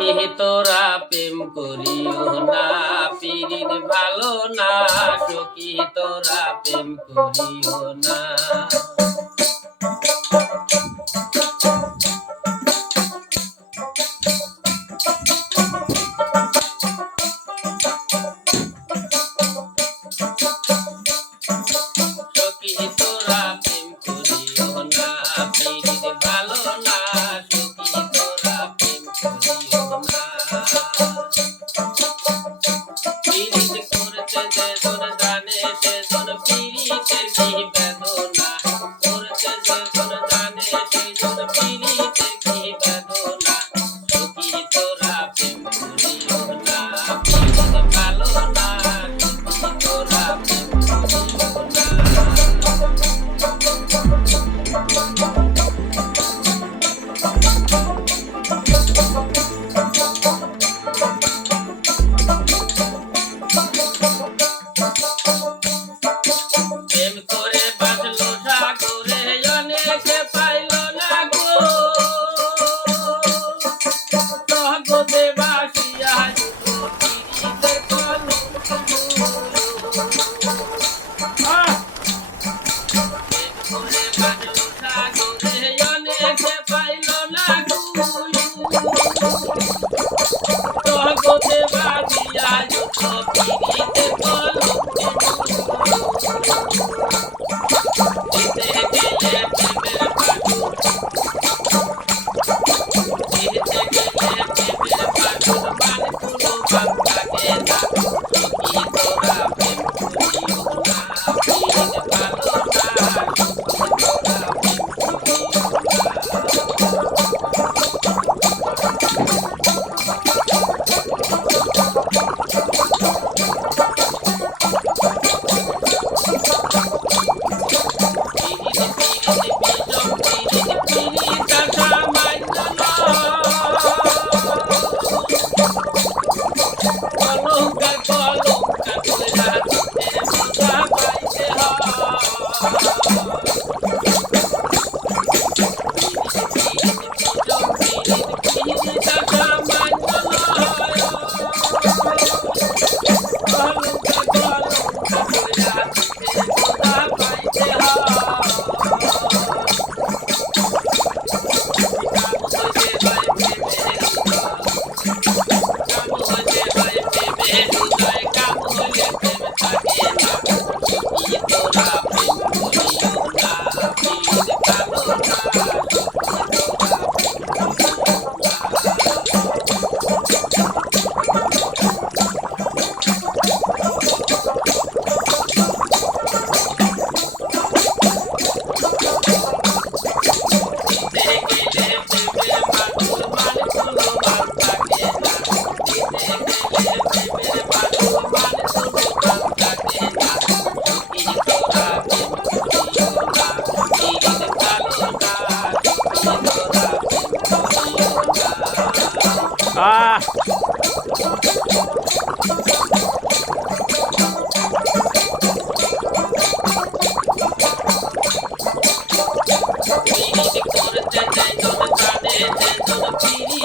সখী তোরা প্রেম করিও না, পীরিন ভালো না, সখী তোরা প্রেম করিও না। সখী তোরা প্রেম করিও না, পীরিন ভালো না, সখী তোরা প্রেম করিও না। পীরিত করতে যেজন জানে সেজন পীরিতের কি বেদনা, করতে যেজন জানে সেজন পীরিতের কি বেদনা। সখী তোরা প্রেম করিও না, পীরিত ভালো না, সখী তোরা প্রেম করিও না। প্রেম করে বাঁচলো সাগরে, অনেকে পাইল না গো, জগতে বাসিয়া দুটো পীড়িতের কলঙ্ক। প্রেম করে বাঁচলো সাগরে, অনেকে পাইল না গো, জগতে বাসিয়া দুটো পীড়িতের কলঙ্ক। Piri